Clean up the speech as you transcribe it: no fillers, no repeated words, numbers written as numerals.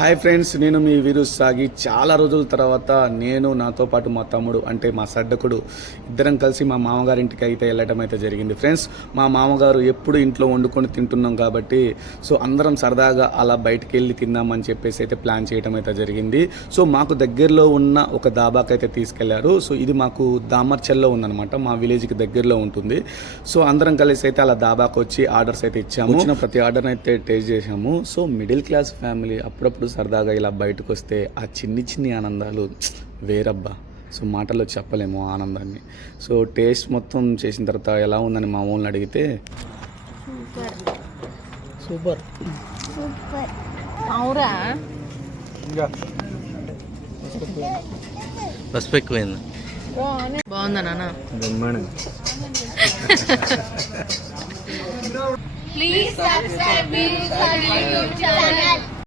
Hi friends, నేను మీ వీరు సాగి. చాలా రోజుల తర్వాత నేను నాతో పాటు మా తమ్ముడు అంటే మా సడ్డకుడు ఇద్దరం కలిసి మా మామగారింటికి అయితే వెళ్ళటం అయితే జరిగింది. ఫ్రెండ్స్, మా మామగారు ఎప్పుడు ఇంట్లో వండుకొని తింటున్నాం కాబట్టి అందరం సరదాగా అలా బయటికి వెళ్ళి తిందామని చెప్పేసి అయితే ప్లాన్ చేయడం అయితే జరిగింది. మాకు దగ్గరలో ఉన్న ఒక దాబాకి అయితే తీసుకెళ్లారు. ఇది మాకు దామర్చల్లో ఉందన్నమాట, మా విలేజ్కి దగ్గరలో ఉంటుంది. అందరం కలిసి అయితే అలా దాబాకి వచ్చి ఆర్డర్స్ అయితే ఇచ్చాము. ప్రతి ఆర్డర్ అయితే టేస్ట్ చేసాము. మిడిల్ క్లాస్ ఫ్యామిలీ అప్పుడప్పుడు సరదాగా ఇలా బయటకు వస్తే ఆ చిన్ని ఆనందాలు వేరబ్బా. మాటల్లో చెప్పలేము ఆనందాన్ని. టేస్ట్ మొత్తం చేసిన తర్వాత ఎలా ఉందని మా ఊళ్ళని అడిగితే సూపర్ అవురా పసుపు ఎక్కువైంది. బాగుందా నాన్న? Please subscribe to YouTube channel.